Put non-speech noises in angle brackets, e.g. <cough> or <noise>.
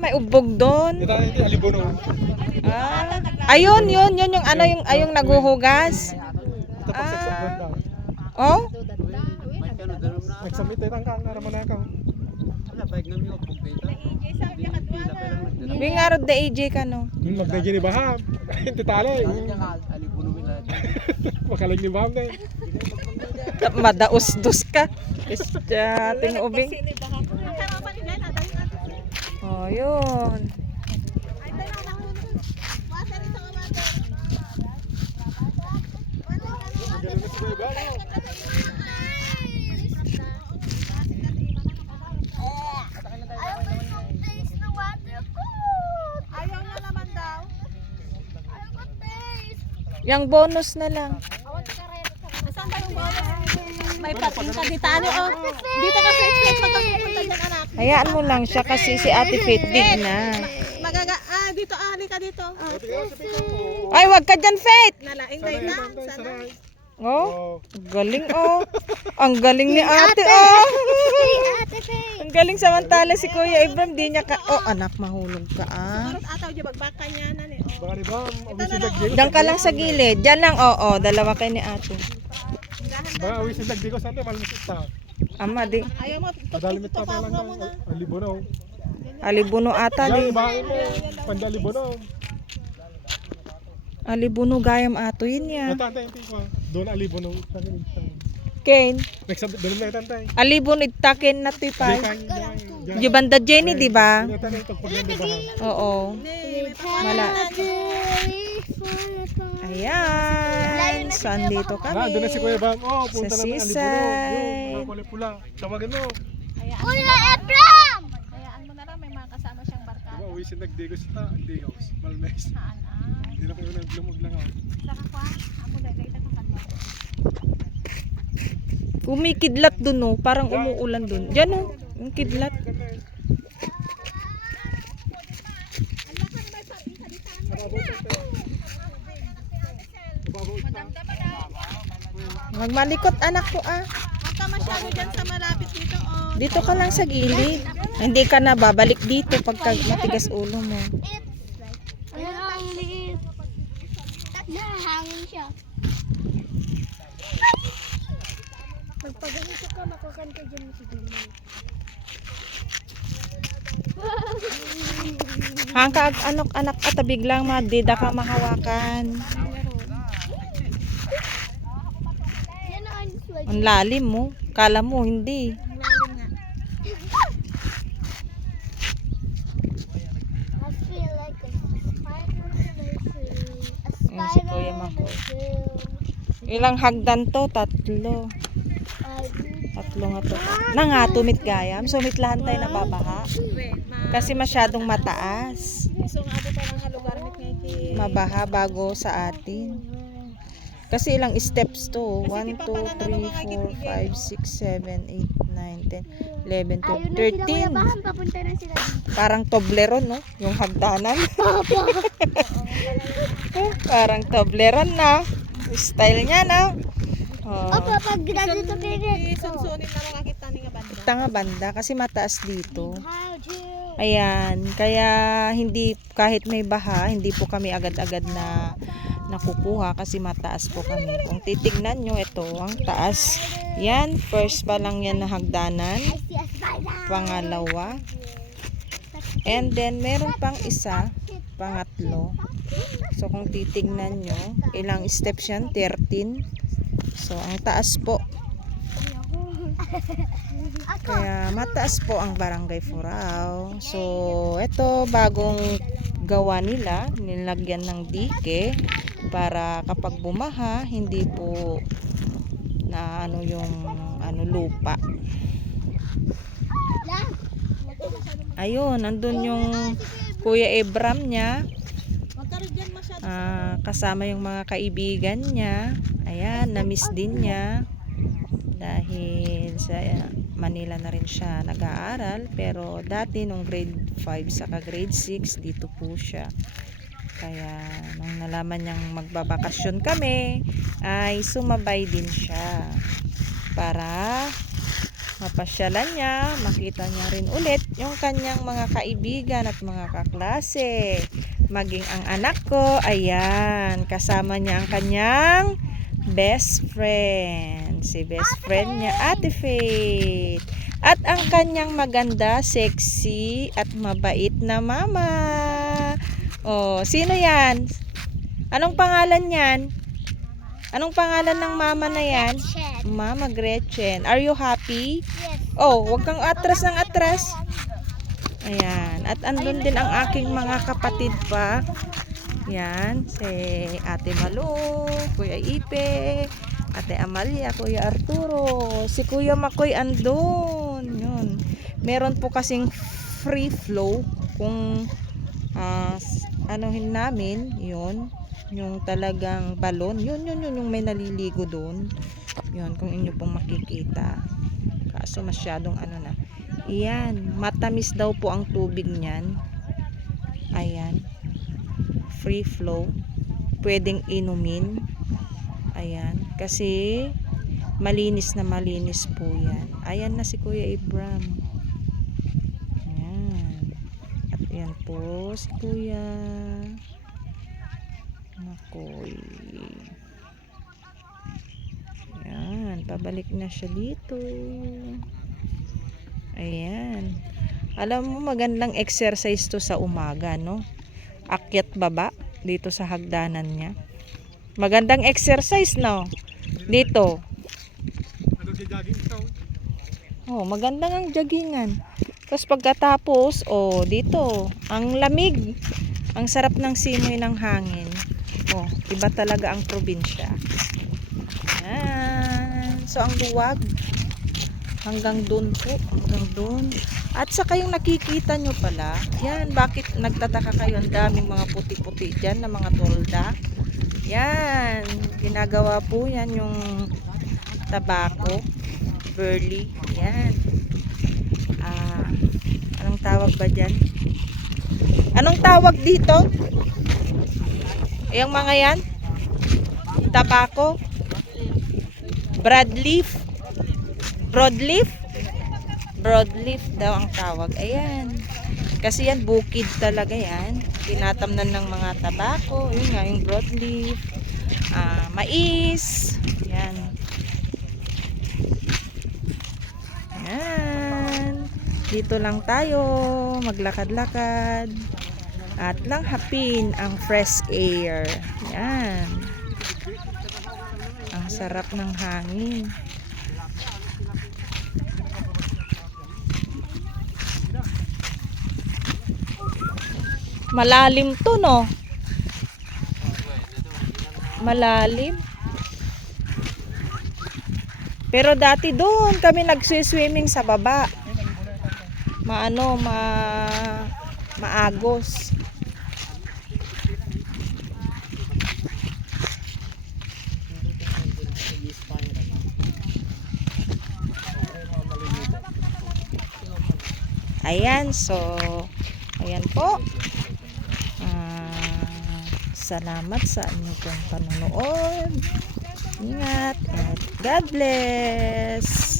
May ubog doon. Kita hindi alibono. Ah. Ayun, yun, yun yung ano yung ayong naguhugas. Ito Ah. Oh? Nagsamit tayo ang kang naman ako. Bingaro de AJ ka no. Hmm, magdagi ni Baham. <laughs> Hindi tali. <laughs> Makalag ni Baham na eh. Madaus-dus ka. Isya, tinubing. Oh, yun. Ganun na si Kuya Baham. Ayaw na naman daw. Yung bonus na lang. May pating ka dito. Ano, oh. Dito ka sa express pag pupunta dyan. Hayaan mo lang siya kasi si Ate Fit big na. Magaga, ah, dito, ah, halika dito. Ay, wag ka dyan, Faith! Nalaing day na. Sana. Oh, galing oh. Ang galing ni ate oh. Ang galing samantala si Kuya Ibram, di niya ka... Oh, anak, mahulog ka ah. Ataw dyan, bagbaka niya na ni. Oh. Diyan ka lang sa gilid. Diyan lang, oo. dalawa kayo ni ate. Baka awi si Dagdi ko saan tayo malmisit ta. Ama, di. Padalimit ito pa pa pa lang ng. Alibuno ata, di. bahangin mo. Pandalibono. Alibuno gayam ato yun ya. Natantay tingko. Doon alibono. Kane, Nagsabi, doon na natantay. alibuno itakin na kain, di Yung banda Jenny, di ba? Oo. Pa- Mala. Ayan. So, andito Ah, doon na si kami. Kuya Baham. Oh, punta Sa na ng alibono. Sisay. Yung mga kulay pula. Tawagan mo. Hayaan mo na lang, may mga kasama siyang barkada. Diba, uwi si Nagdigos ta. Digos. Malmes. Saan, ah. Hindi na ko yung naglumog lang ako. Saka kwa, amo dagay ta kung kanwa. Kumikidlat dun, no? Parang umuulan dun. Diyan, no? Yung kidlat. Magmalikot anak ko ah. Huwag ka masyado dyan sa malapit dito, oh. Dito ka lang sa gilid. Hindi ka na babalik dito pagka matigas ulo mo. Ayun ang liit. Nahangin siya. Magpaganito ka, makakanta dyan si Gumi. Hangka anak anak at biglang madida ka mahawakan. Yan ang lalim mo. Kala mo hindi. Ang si Kuya Mako. Ilang hagdan to? Tatlo. Tatlo nga to. Na nga, tumit gayam. Sumitlahan tayo na babaha. Kasi masyadong mataas. Mabaha bago sa atin. Kasi ilang steps to. 1, 2, 3, 4, 5, 6, 7, 8, 9, 10, 11, Ayun 12, na sila kuya 13. Baham, papunta na sila dito. Parang Toblerone, no? Yung hagdanan. <laughs> <laughs> Parang Toblerone na. Style niya, no? Oh. Opo, pag nandito kayo dito. Isunsunin na lang kita ni nga banda. Tanga banda kasi mataas dito. How. Ayan, kaya hindi kahit may baha, hindi po kami agad-agad na nakukuha kasi mataas po kami. Kung titignan nyo, ito ang taas. Yan, first pa lang yan na hagdanan. Pangalawa. And then, meron pang isa, pangatlo. So, kung titignan nyo, ilang steps yan? 13. So, ang taas po. Kaya mataas po ang barangay Furao. So, ito bagong gawa nila, nilagyan ng dike para kapag bumaha, hindi po na ano yung ano lupa. Ayun, nandun yung Kuya Ebram niya. Ah, kasama yung mga kaibigan niya. Ayan, na-miss din niya. Dahil sa Manila na rin siya nag-aaral. Pero dati nung grade 5 saka grade 6, dito po siya. Kaya nung nalaman niyang magbabakasyon kami, ay sumabay din siya. Para mapasyalan niya, makita niya rin ulit yung kanyang mga kaibigan at mga kaklase. Maging ang anak ko, ayan, kasama niya ang kanyang best friend. Si best friend niya, Ate Faith. At ang kanyang maganda, sexy at mabait na mama. Oh, sino yan? Anong pangalan yan? Anong pangalan ng mama na yan? Mama Gretchen. Are you happy? Yes. Oh, wag kang atras ng atras. Ayan. At andun din ang aking mga kapatid pa. Yan. Si Ate Malu, Kuya Ipe, Ate Amalia, Kuya Arturo, si Kuya Makoy andun. Yun. Meron po kasing free flow kung s- anuhin namin, yun. Yung talagang balon. Yun, yun, yun. Yung may naliligo doon. Yun, kung inyo pong makikita. Kaso masyadong ano na. Iyan, matamis daw po ang tubig niyan. Ayan. Free flow. Pwedeng inumin. Ayan. Kasi malinis na malinis po yan. Ayan na si Kuya Ibram. Ayan. At yan po si Kuya. Nakoy. Ayan. Pabalik na siya dito. Ayan. Alam mo, magandang exercise to sa umaga, no? Akyat baba dito sa hagdanan niya. Magandang exercise, no? Dito. Ano? Oh, magandang ang joggingan. Tapos pagkatapos, oh, dito, ang lamig. Ang sarap ng simoy ng hangin. Oh, iba talaga ang probinsya. Ayan. So, ang luwag. Hanggang doon po. Hanggang doon. At saka yung nakikita nyo pala, yan, bakit nagtataka kayo ang daming mga puti-puti dyan na mga tolda? Yan, ginagawa po yan yung tabako, burley, yan. Ah, anong tawag ba dyan? Anong tawag dito? Yung mga yan? Tabako? Broadleaf? Broadleaf? Broadleaf daw ang tawag. Ayan. Kasi yan, bukid talaga yan. Tinatamnan ng mga tabako. Yun nga, yung broadleaf. Ah, mais. Yan. Yan. Dito lang tayo. Maglakad-lakad. At lang hapin ang fresh air. Yan. Ang sarap ng hangin. Malalim to, no? Malalim. Pero dati doon kami nagsiswimming sa baba. Maano, ma maagos. Ayan, so ayan po. Salamat sa inyong pong panonood. Ingat at God bless.